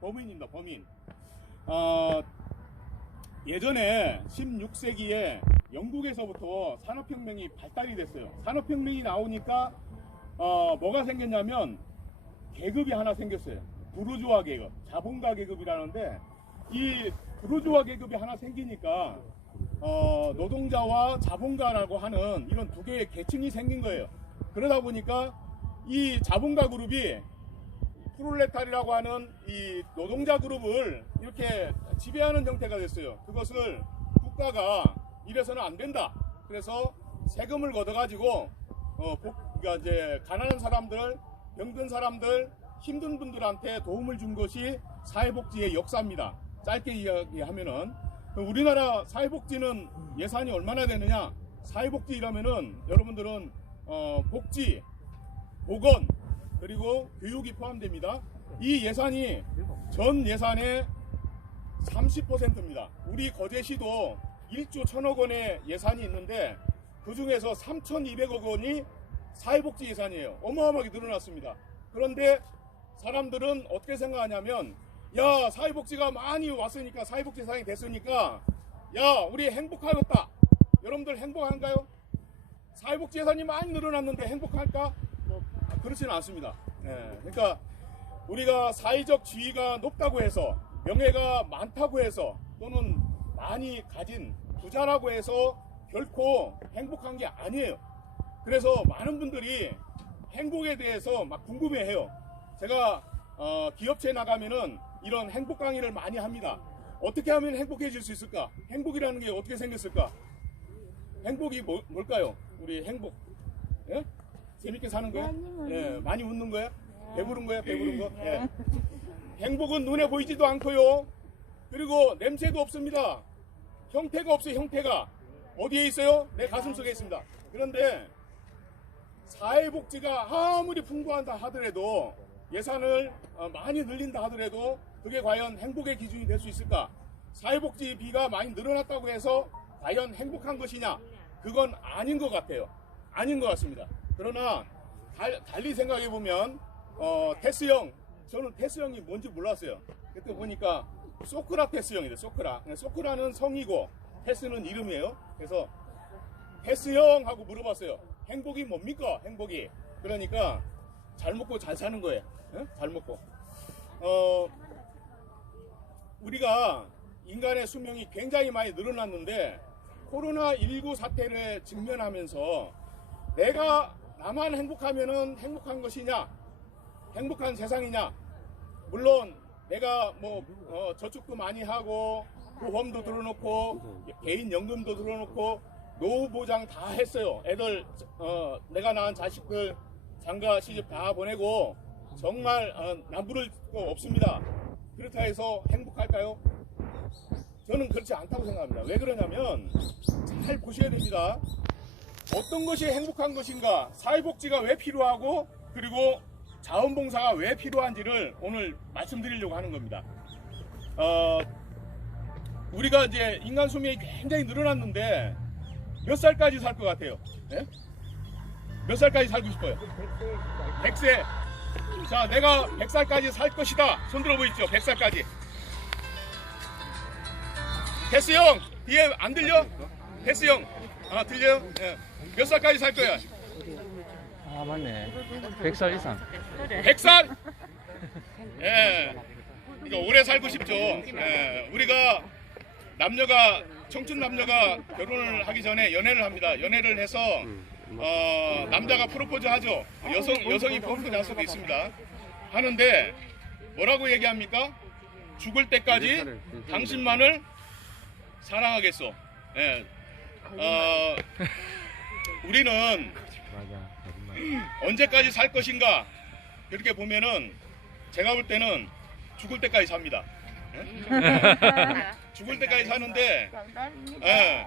범인입니다. 범인. 예전에 16세기에 영국에서부터 산업혁명이 발달이 됐어요. 산업혁명이 나오니까 뭐가 생겼냐면 계급이 하나 생겼어요. 부르주아 계급, 자본가 계급이라는데, 이 부르주아 계급이 하나 생기니까 노동자와 자본가라고 하는 이런 두 개의 계층이 생긴 거예요. 그러다 보니까 이 자본가 그룹이 프롤레타리라고 하는 이 노동자 그룹을 이렇게 지배하는 형태가 됐어요. 그것을 국가가 이래서는 안 된다. 그래서 세금을 걷어가지고 그러니까 이제 가난한 사람들, 병든 사람들, 힘든 분들한테 도움을 준 것이 사회복지의 역사입니다. 짧게 이야기하면은 우리나라 사회복지는 예산이 얼마나 되느냐? 사회복지 이라면은 여러분들은 복지, 보건, 그리고 교육이 포함됩니다. 이 예산이 전 예산의 30%입니다. 우리 거제시도 1조 1천억 원의 예산이 있는데 그 중에서 3,200억 원이 사회복지 예산이에요. 어마어마하게 늘어났습니다. 그런데 사람들은 어떻게 생각하냐면, 야, 사회복지가 많이 왔으니까, 사회복지 예산이 됐으니까, 야, 우리 행복하겠다. 여러분들 행복한가요? 사회복지 예산이 많이 늘어났는데 행복할까? 그렇지는 않습니다. 그러니까 우리가 사회적 지위가 높다고 해서, 명예가 많다고 해서, 또는 많이 가진 부자라고 해서 결코 행복한 게 아니에요. 그래서 많은 분들이 행복에 대해서 막 궁금해해요. 제가 기업체에 나가면은 이런 행복 강의를 많이 합니다. 어떻게 하면 행복해질 수 있을까? 행복이라는 게 어떻게 생겼을까? 행복이 뭘까요? 우리 행복. 예? 재밌게 사는 거야? 예, 많이 웃는 거야? 배부른 거야? 배부른 거? 예. 행복은 눈에 보이지도 않고요. 그리고 냄새도 없습니다. 형태가 없어요. 형태가. 어디에 있어요? 내 가슴 속에 있습니다. 그런데 사회복지가 아무리 풍부한다 하더라도, 예산을 많이 늘린다 하더라도 그게 과연 행복의 기준이 될 수 있을까? 사회복지비가 많이 늘어났다고 해서 과연 행복한 것이냐? 그건 아닌 것 같아요. 아닌 것 같습니다. 그러나 달리 생각해보면 테스형, 저는 테스형이 뭔지 몰랐어요. 그때 보니까 소크라테스형이래요. 소크라는 성이고 테스는 이름이에요. 그래서 테스형 하고 물어봤어요. 행복이 뭡니까? 행복이. 그러니까 잘 먹고 잘 사는 거예요. 예? 잘 먹고. 우리가 인간의 수명이 굉장히 많이 늘어났는데, 코로나19 사태를 직면하면서 나만 행복하면은 행복한 것이냐? 행복한 세상이냐? 물론 내가 저축도 많이 하고 보험도 들어놓고 개인 연금도 들어놓고 노후 보장 다 했어요. 애들 내가 낳은 자식들 장가 시집 다 보내고 정말 남부를 거 없습니다. 그렇다 해서 행복할까요? 저는 그렇지 않다고 생각합니다. 왜 그러냐면 잘 보셔야 됩니다. 어떤 것이 행복한 것인가, 사회복지가 왜 필요하고, 그리고 자원봉사가 왜 필요한지를 오늘 말씀드리려고 하는 겁니다. 우리가 이제 인간 수명이 굉장히 늘어났는데 몇 살까지 살 것 같아요? 네? 몇 살까지 살고 싶어요? 100세. 자, 내가 100살까지 살 것이다. 손 들어 보이시죠? 100살까지. 테스 형, 뒤에 안 들려? 테스 형, 들려요? 네. 몇 살까지 살 거야? 맞네. 100살 이상. 100살? 예. 그러니까 오래 살고 싶죠. 예. 우리가 청춘 남녀가 결혼을 하기 전에 연애를 합니다. 연애를 해서 남자가 프로포즈 하죠. 여성이 프로포즈 할 수도 있습니다. 하는데 뭐라고 얘기합니까? 죽을 때까지 당신만을 사랑하겠소. 예. 우리는 언제까지 살 것인가? 그렇게 보면은 제가 볼 때는 죽을 때까지 삽니다. 예? 죽을 때까지 사는데, 예.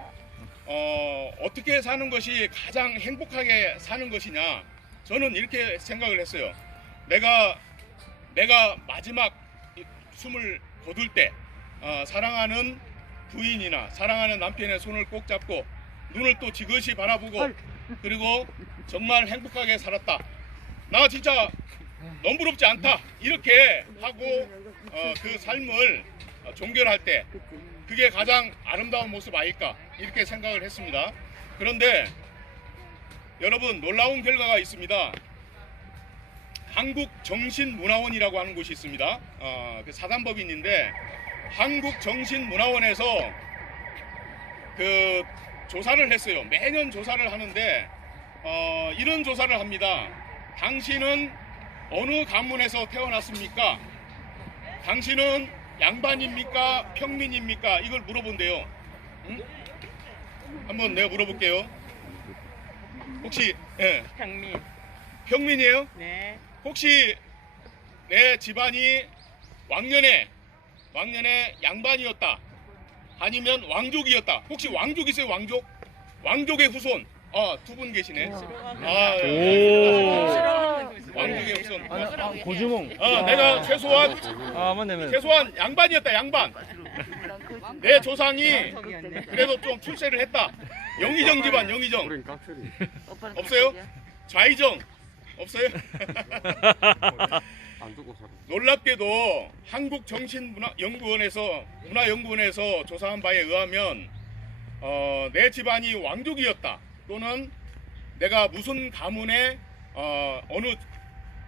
어떻게 사는 것이 가장 행복하게 사는 것이냐? 저는 이렇게 생각을 했어요. 내가 마지막 숨을 거둘 때 사랑하는 부인이나 사랑하는 남편의 손을 꼭 잡고 눈을 또 지그시 바라보고, 그리고 정말 행복하게 살았다. 나 진짜 너무롭지 않다 이렇게 하고 그 삶을 종결할 때 그게 가장 아름다운 모습 아닐까 이렇게 생각을 했습니다. 그런데 여러분 놀라운 결과가 있습니다. 한국정신문화원이라고 하는 곳이 있습니다. 그 사단법인인데 한국정신문화원에서 그 조사를 했어요. 매년 조사를 하는데 이런 조사를 합니다. 당신은 어느 가문에서 태어났습니까? 당신은 양반입니까? 평민입니까? 이걸 물어본대요. 응? 한번 내가 물어볼게요. 혹시 평민. 평민이에요? 네. 혹시 내 집안이 왕년에 양반이었다 아니면 왕족이었다. 혹시 왕족이세요? 왕족의 후손. 두 분 계시네. 왕족의 후손. 고주몽. 내가 최소한 맞네. 양반이었다. 양반. 내 조상이 그래도 좀 출세를 했다. 영의정 집안. 영의정 없어요? 좌의정 없어요? 놀랍게도 문화연구원에서 조사한 바에 의하면 내 집안이 왕족이었다 또는 내가 무슨 가문의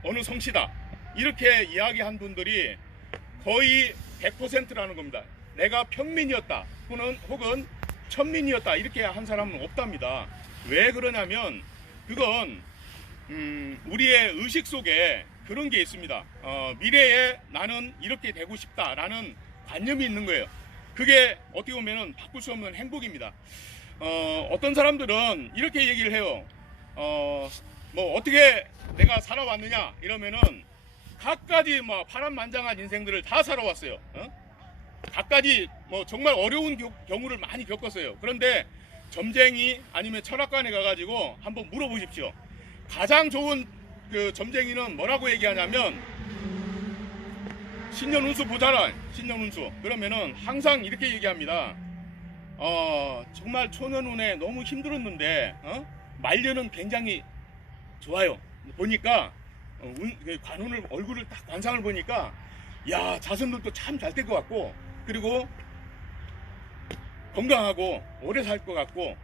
어느 성씨다 이렇게 이야기한 분들이 거의 100%라는 겁니다. 내가 평민이었다 혹은 천민이었다 이렇게 한 사람은 없답니다. 왜 그러냐면 그건 우리의 의식 속에 그런 게 있습니다. 미래에 나는 이렇게 되고 싶다라는 관념이 있는 거예요. 그게 어떻게 보면 바꿀 수 없는 행복입니다. 어떤 사람들은 이렇게 얘기를 해요. 뭐 어떻게 내가 살아왔느냐 이러면은 갖가지 뭐 파란만장한 인생들을 다 살아왔어요. 갖가지 뭐 정말 어려운 경우를 많이 겪었어요. 그런데 점쟁이 아니면 철학관에 가가지고 한번 물어보십시오. 가장 좋은 그 점쟁이는 뭐라고 얘기하냐면 신년운수 보잖아. 신년운수. 그러면은 항상 이렇게 얘기합니다. 정말 초년운에 너무 힘들었는데 말년은 굉장히 좋아요. 보니까 관운을 얼굴을 딱 관상을 보니까 야 자손들도 참 잘 될 것 같고 그리고 건강하고 오래 살 것 같고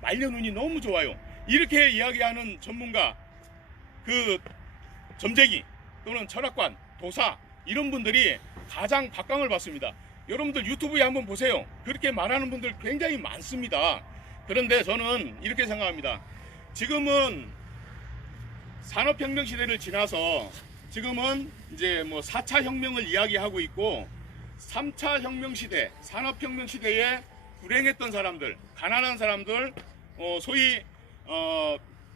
말년운이 너무 좋아요. 이렇게 이야기하는 전문가 그 점쟁이 또는 철학관, 도사 이런 분들이 가장 각광을 받습니다. 여러분들 유튜브에 한번 보세요. 그렇게 말하는 분들 굉장히 많습니다. 그런데 저는 이렇게 생각합니다. 지금은 산업혁명 시대를 지나서 지금은 이제 뭐 4차 혁명을 이야기하고 있고 3차 혁명 시대, 산업혁명 시대에 불행했던 사람들, 가난한 사람들, 소위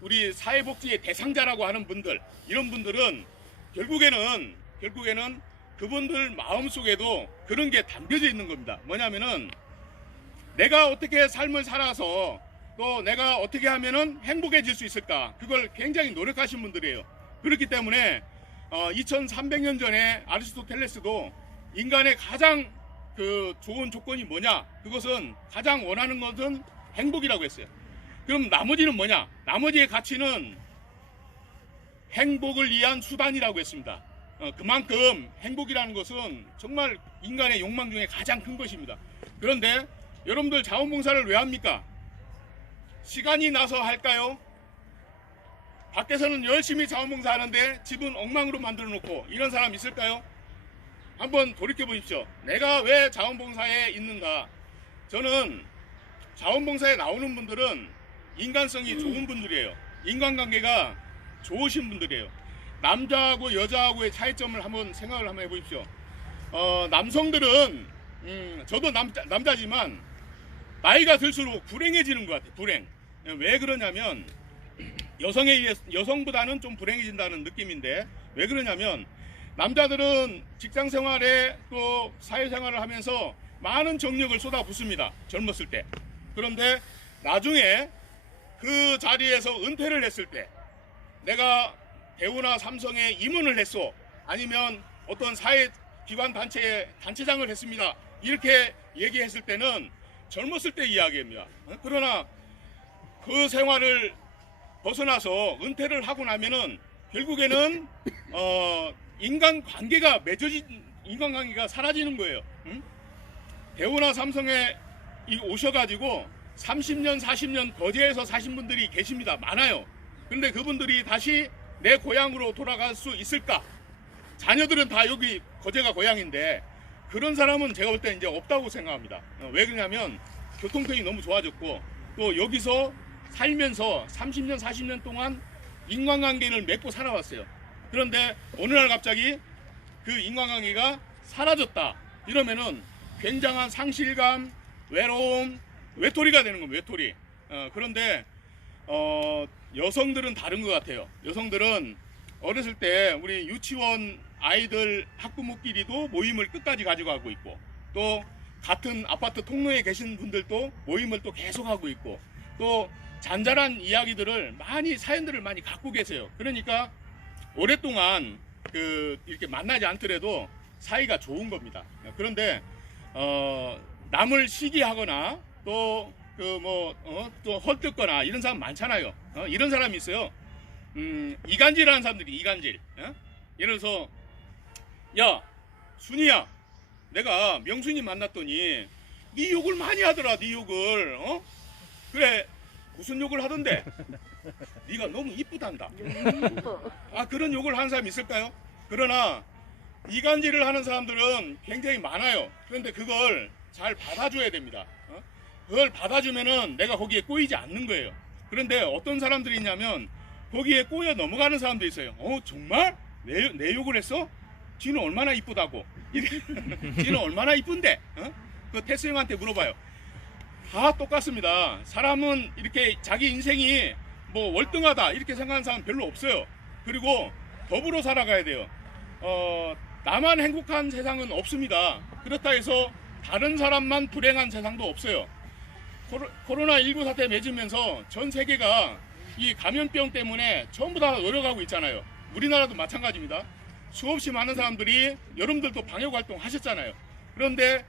우리 사회복지의 대상자라고 하는 분들 이런 분들은 결국에는 그분들 마음속에도 그런 게 담겨져 있는 겁니다. 뭐냐면은 내가 어떻게 삶을 살아서 또 내가 어떻게 하면은 행복해질 수 있을까 그걸 굉장히 노력하신 분들이에요. 그렇기 때문에 2300년 전에 아리스토텔레스도 인간의 가장 그 좋은 조건이 뭐냐 그것은 가장 원하는 것은 행복이라고 했어요. 그럼 나머지는 뭐냐? 나머지의 가치는 행복을 위한 수단이라고 했습니다. 그만큼 행복이라는 것은 정말 인간의 욕망 중에 가장 큰 것입니다. 그런데 여러분들 자원봉사를 왜 합니까? 시간이 나서 할까요? 밖에서는 열심히 자원봉사 하는데 집은 엉망으로 만들어 놓고 이런 사람 있을까요? 한번 돌이켜 보십시오. 내가 왜 자원봉사에 있는가? 저는 자원봉사에 나오는 분들은 인간성이 좋은 분들이에요. 인간관계가 좋으신 분들이에요. 남자하고 여자하고의 차이점을 한번 생각을 한번 해보십시오. 남성들은 저도 남자지만 나이가 들수록 불행해지는 것 같아요. 불행. 왜 그러냐면 여성보다는 좀 불행해진다는 느낌인데 왜 그러냐면 남자들은 직장 생활에 또 사회생활을 하면서 많은 정력을 쏟아붓습니다. 젊었을 때. 그런데 나중에 그 자리에서 은퇴를 했을 때 내가 대우나 삼성에 임원을 했어 아니면 어떤 사회기관 단체에 단체장을 했습니다 이렇게 얘기했을 때는 젊었을 때 이야기입니다. 그러나 그 생활을 벗어나서 은퇴를 하고 나면은 결국에는 인간관계가 맺어진 인간관계가 사라지는 거예요. 응? 대우나 삼성에 오셔가지고 30년 40년 거제에서 사신 분들이 계십니다. 많아요. 근데 그분들이 다시 내 고향으로 돌아갈 수 있을까? 자녀들은 다 여기 거제가 고향인데 그런 사람은 제가 볼 때 이제 없다고 생각합니다. 왜 그러냐면 교통편이 너무 좋아졌고 또 여기서 살면서 30년 40년 동안 인간관계를 맺고 살아왔어요. 그런데 어느 날 갑자기 그 인간관계가 사라졌다 이러면은 굉장한 상실감, 외로움, 외톨이가 되는 겁니다. 외톨이. 그런데 여성들은 다른 것 같아요. 여성들은 어렸을 때 우리 유치원 아이들 학부모끼리도 모임을 끝까지 가져가고 있고 또 같은 아파트 통로에 계신 분들도 모임을 또 계속하고 있고 또 잔잔한 이야기들을 많이 사연들을 많이 갖고 계세요. 그러니까 오랫동안 이렇게 만나지 않더라도 사이가 좋은 겁니다. 그런데 남을 시기하거나 또 또 헐뜯거나 이런 사람 많잖아요. 이런 사람이 있어요. 이간질하는 사람들이 이간질. 예를 들어서 야 순이야 내가 명순이 만났더니 네 욕을 많이 하더라. 네 욕을 그래 무슨 욕을 하던데 네가 너무 이쁘단다. 그런 욕을 하는 사람이 있을까요? 그러나 이간질을 하는 사람들은 굉장히 많아요. 그런데 그걸 잘 받아줘야 됩니다. 그걸 받아주면은 내가 거기에 꼬이지 않는 거예요. 그런데 어떤 사람들이 있냐면 거기에 꼬여 넘어가는 사람도 있어요. 정말? 내 욕을 했어? 지는 얼마나 이쁘다고. 지는 얼마나 이쁜데? 그 태수 형한테 물어봐요. 다 똑같습니다. 사람은 이렇게 자기 인생이 뭐 월등하다 이렇게 생각하는 사람 별로 없어요. 그리고 더불어 살아가야 돼요. 나만 행복한 세상은 없습니다. 그렇다 해서 다른 사람만 불행한 세상도 없어요. 코로나19 사태 맺으면서 전 세계가 이 감염병 때문에 전부 다 어려가고 있잖아요. 우리나라도 마찬가지입니다. 수없이 많은 사람들이 여러분들도 방역 활동 하셨잖아요. 그런데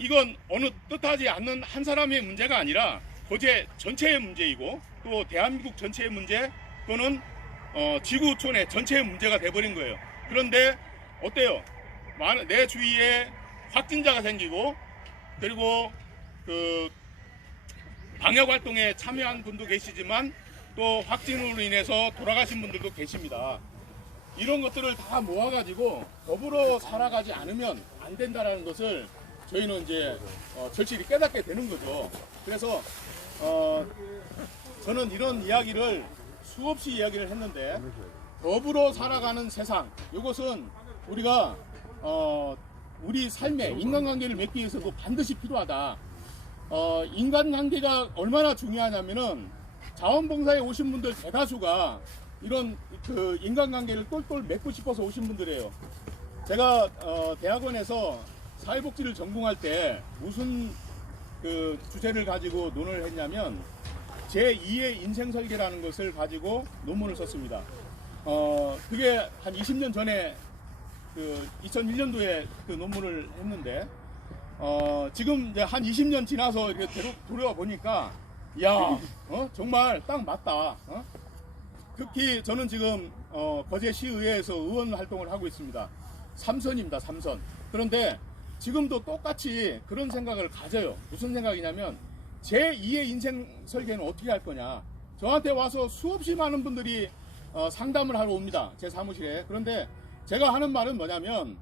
이건 어느 뜻하지 않는 한 사람의 문제가 아니라 거제 전체의 문제이고 또 대한민국 전체의 문제 또는 지구촌의 전체의 문제가 돼버린 거예요. 그런데 어때요? 내 주위에 확진자가 생기고 그리고 방역 활동에 참여한 분도 계시지만 또 확진으로 인해서 돌아가신 분들도 계십니다. 이런 것들을 다 모아가지고 더불어 살아가지 않으면 안 된다라는 것을 저희는 이제 절실히 깨닫게 되는 거죠. 그래서 저는 이런 이야기를 수없이 이야기를 했는데 더불어 살아가는 세상 이것은 우리가 우리 삶에 인간관계를 맺기 위해서도 반드시 필요하다. 인간관계가 얼마나 중요하냐면은 자원봉사에 오신 분들 대다수가 이런 인간관계를 똘똘 맺고 싶어서 오신 분들이에요. 제가 대학원에서 사회복지를 전공할 때 무슨 주제를 가지고 논을 했냐면 제2의 인생설계라는 것을 가지고 논문을 썼습니다. 그게 한 20년 전에 2001년도에 그 논문을 했는데 지금 이제 한 20년 지나서 이렇게 돌아와 보니까 야 정말 딱 맞다. 특히 저는 지금 거제시의회에서 의원 활동을 하고 있습니다. 3선입니다. 3선. 그런데 지금도 똑같이 그런 생각을 가져요. 무슨 생각이냐면 제2의 인생 설계는 어떻게 할 거냐. 저한테 와서 수없이 많은 분들이 상담을 하러 옵니다. 제 사무실에. 그런데 제가 하는 말은 뭐냐면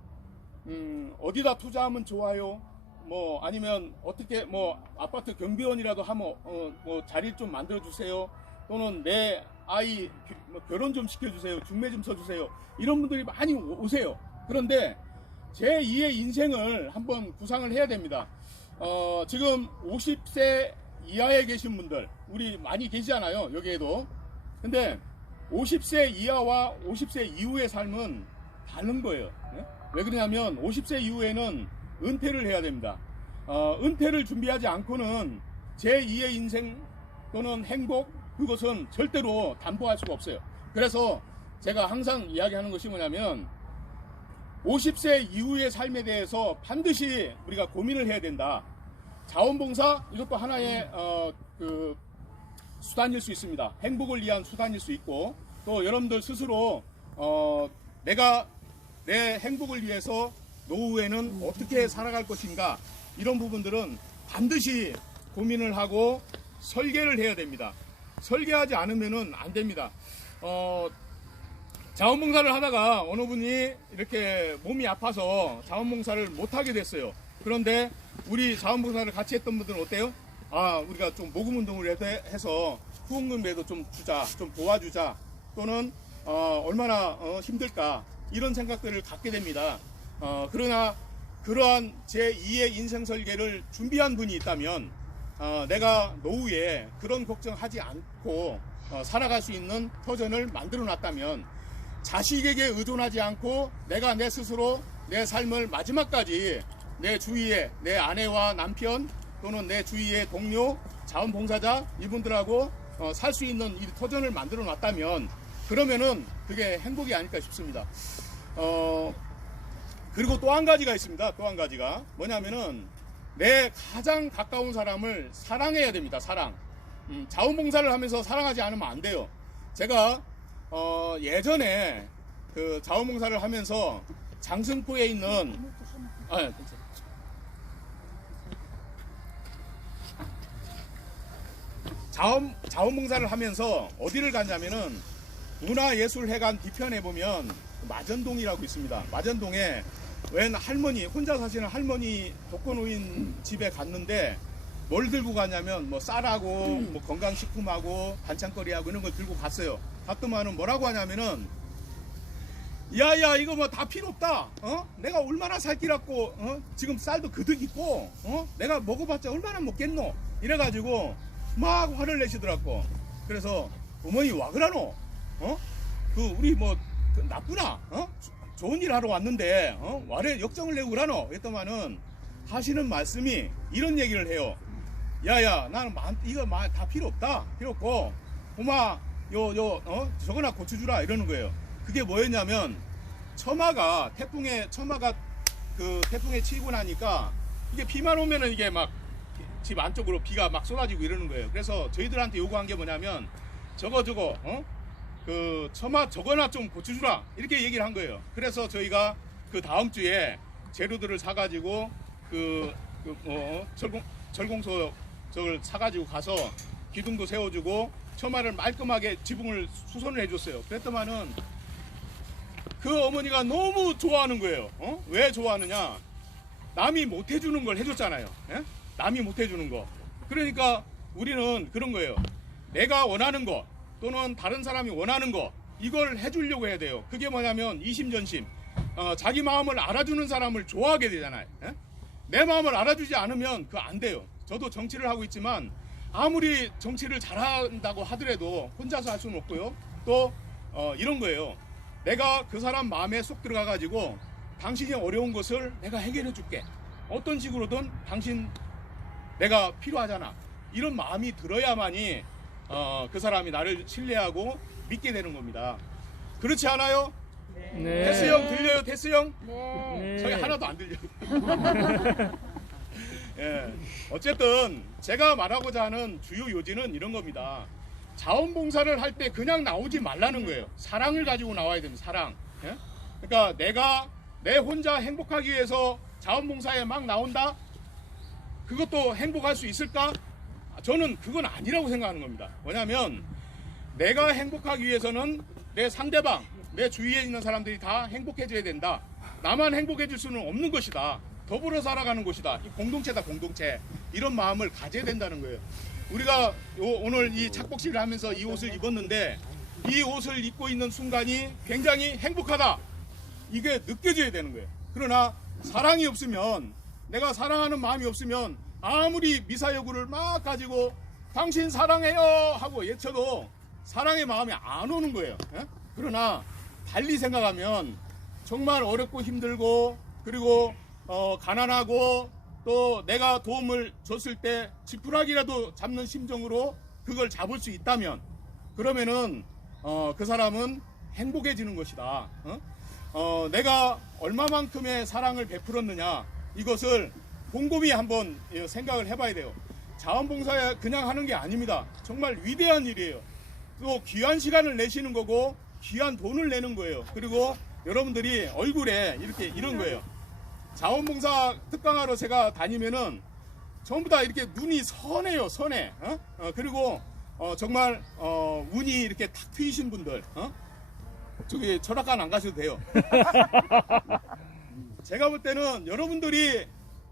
어디다 투자하면 좋아요. 뭐 아니면 어떻게 뭐 아파트 경비원이라도 하면 뭐 자리를 좀 만들어 주세요. 또는 내 아이 결혼 좀 시켜주세요. 중매 좀 서주세요. 이런 분들이 많이 오세요. 그런데 제2의 인생을 한번 구상을 해야 됩니다. 지금 50세 이하에 계신 분들 우리 많이 계시잖아요. 여기에도. 근데 50세 이하와 50세 이후의 삶은 다른 거예요. 왜 그러냐면 50세 이후에는 은퇴를 해야 됩니다. 은퇴를 준비하지 않고는 제2의 인생 또는 행복 그것은 절대로 담보할 수가 없어요. 그래서 제가 항상 이야기하는 것이 뭐냐면 50세 이후의 삶에 대해서 반드시 우리가 고민을 해야 된다. 자원봉사 이것도 하나의 수단일 수 있습니다. 행복을 위한 수단일 수 있고 또 여러분들 스스로 내가 내 행복을 위해서 노후에는 어떻게 살아갈 것인가, 이런 부분들은 반드시 고민을 하고 설계를 해야 됩니다. 설계하지 않으면은 안 됩니다. 자원봉사를 하다가 어느 분이 이렇게 몸이 아파서 자원봉사를 못하게 됐어요. 그런데 우리 자원봉사를 같이 했던 분들은 어때요? 우리가 좀 모금운동을 해서 후원금에도 좀 주자, 좀 도와주자, 또는 얼마나 힘들까, 이런 생각들을 갖게 됩니다. 그러나 그러한 제2의 인생 설계를 준비한 분이 있다면 내가 노후에 그런 걱정하지 않고 살아갈 수 있는 터전을 만들어 놨다면, 자식에게 의존하지 않고 내가 내 스스로 내 삶을 마지막까지 내 주위에 내 아내와 남편, 또는 내 주위의 동료, 자원봉사자, 이분들하고 살 수 있는 이 터전을 만들어 놨다면, 그러면은 그게 행복이 아닐까 싶습니다. 그리고 또 한 가지가 있습니다. 또 한 가지가 뭐냐면은 내 가장 가까운 사람을 사랑해야 됩니다. 사랑. 자원봉사를 하면서 사랑하지 않으면 안 돼요. 제가 예전에 그 자원봉사를 하면서 장승포에 있는 자원봉사를 하면서 어디를 갔냐면은 문화예술회관 뒤편에 보면 마전동이라고 있습니다. 마전동에 웬 할머니, 혼자 사시는 할머니 독거노인 집에 갔는데 뭘 들고 갔냐면 뭐 쌀하고 뭐 건강식품하고 반찬거리하고 이런 걸 들고 갔어요. 갔더만은 뭐라고 하냐면은, 야야 이거 뭐 다 필요 없다. 내가 얼마나 살 길었고 지금 쌀도 그득 있고 내가 먹어봤자 얼마나 먹겠노, 이래가지고 막 화를 내시더라고. 그래서 어머니 와 그러노? 우리 뭐 나쁘나? 좋은 일 하러 왔는데 와래 역정을 내고 그러노? 했더만은 하시는 말씀이 이런 얘기를 해요. 야야 나는 이거 다 필요 없다. 필요 없고 고마 저거나 고추 주라, 이러는 거예요. 그게 뭐였냐면 처마가 그 태풍에 치고 나니까 이게 비만 오면은 이게 막 집 안쪽으로 비가 막 쏟아지고 이러는 거예요. 그래서 저희들한테 요구한 게 뭐냐면 저거 그 처마 저거나 좀 고쳐주라, 이렇게 얘기를 한 거예요. 그래서 저희가 그 다음 주에 재료들을 사가지고 철공소 저걸 사가지고 가서 기둥도 세워주고 처마를 말끔하게 지붕을 수선을 해줬어요. 그랬더만은 그 어머니가 너무 좋아하는 거예요. 왜 좋아하느냐? 남이 못 해주는 걸 해줬잖아요. 예? 남이 못 해주는 거. 그러니까 우리는 그런 거예요. 내가 원하는 거, 또는 다른 사람이 원하는 거, 이걸 해주려고 해야 돼요. 그게 뭐냐면 이심전심. 자기 마음을 알아주는 사람을 좋아하게 되잖아요. 예? 내 마음을 알아주지 않으면 그거 안 돼요. 저도 정치를 하고 있지만 아무리 정치를 잘한다고 하더라도 혼자서 할 수는 없고요. 또 이런 거예요. 내가 그 사람 마음에 쏙 들어가 가지고 당신이 어려운 것을 내가 해결해 줄게. 어떤 식으로든 당신 내가 필요하잖아. 이런 마음이 들어야만이 그 사람이 나를 신뢰하고 믿게 되는 겁니다. 그렇지 않아요? 네. 테스 형 들려요? 테스 형? 네. 저희 하나도 안 들려요. 예. 어쨌든 제가 말하고자 하는 주요 요지는 이런 겁니다. 자원봉사를 할 때 그냥 나오지 말라는 거예요. 사랑을 가지고 나와야 됩니다. 사랑. 예? 그러니까 내가 내 혼자 행복하기 위해서 자원봉사에 막 나온다? 그것도 행복할 수 있을까? 저는 그건 아니라고 생각하는 겁니다. 뭐냐면 내가 행복하기 위해서는 내 상대방, 내 주위에 있는 사람들이 다 행복해져야 된다. 나만 행복해질 수는 없는 것이다. 더불어 살아가는 것이다. 이 공동체다, 공동체. 이런 마음을 가져야 된다는 거예요. 우리가 오늘 이 착복식을 하면서 이 옷을 입었는데 이 옷을 입고 있는 순간이 굉장히 행복하다. 이게 느껴져야 되는 거예요. 그러나 사랑이 없으면, 내가 사랑하는 마음이 없으면 아무리 미사여구를 막 가지고 당신 사랑해요 하고 외쳐도 사랑의 마음이 안 오는 거예요. 예? 그러나 달리 생각하면 정말 어렵고 힘들고, 그리고 가난하고, 또 내가 도움을 줬을 때 지푸라기라도 잡는 심정으로 그걸 잡을 수 있다면, 그러면은 그 사람은 행복해지는 것이다. 내가 얼마만큼의 사랑을 베풀었느냐, 이것을 곰곰이 한번 생각을 해봐야 돼요. 자원봉사 그냥 하는 게 아닙니다. 정말 위대한 일이에요. 또 귀한 시간을 내시는 거고 귀한 돈을 내는 거예요. 그리고 여러분들이 얼굴에 이렇게 이런 거예요. 자원봉사 특강하러 제가 다니면은 전부 다 이렇게 눈이 선해요, 선해. 그리고 정말 운이 이렇게 탁 트이신 분들, 저기 철학관 안 가셔도 돼요. 제가 볼 때는 여러분들이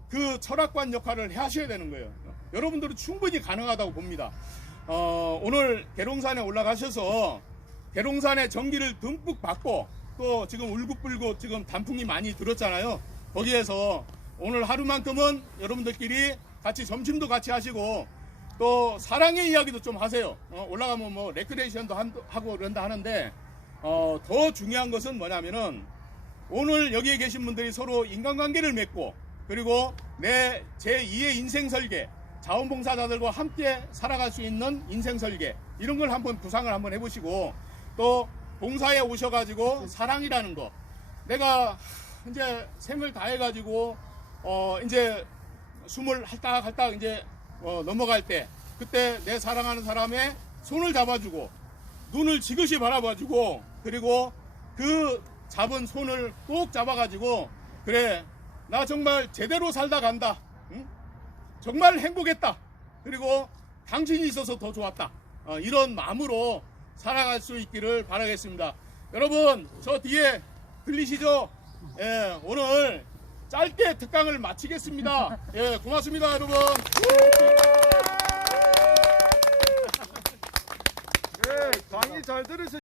그 철학관 역할을 하셔야 되는 거예요. 여러분들은 충분히 가능하다고 봅니다. 오늘 계룡산에 올라가셔서 계룡산의 전기를 듬뿍 받고 또 지금 울긋불긋 지금 단풍이 많이 들었잖아요. 거기에서 오늘 하루만큼은 여러분들끼리 같이 점심도 같이 하시고 또 사랑의 이야기도 좀 하세요. 올라가면 뭐 레크레이션도 하고 그런다 하는데 더 중요한 것은 뭐냐면은 오늘 여기에 계신 분들이 서로 인간관계를 맺고 그리고 제 2의 인생 설계 자원봉사자들과 함께 살아갈 수 있는 인생 설계 이런 걸 한번 구상을 한번 해보시고 또 봉사에 오셔가지고 사랑이라는 거 내가 이제 생을 다 해가지고 이제 숨을 할딱할딱 이제 넘어갈 때 그때 내 사랑하는 사람의 손을 잡아주고 눈을 지그시 바라봐주고 그리고 그 잡은 손을 꼭 잡아가지고 그래 나 정말 제대로 살다 간다. 응? 정말 행복했다. 그리고 당신이 있어서 더 좋았다. 이런 마음으로 살아갈 수 있기를 바라겠습니다. 여러분 저 뒤에 들리시죠? 예, 오늘 짧게 특강을 마치겠습니다. 예, 고맙습니다 여러분. 네, 강의 잘 들으셨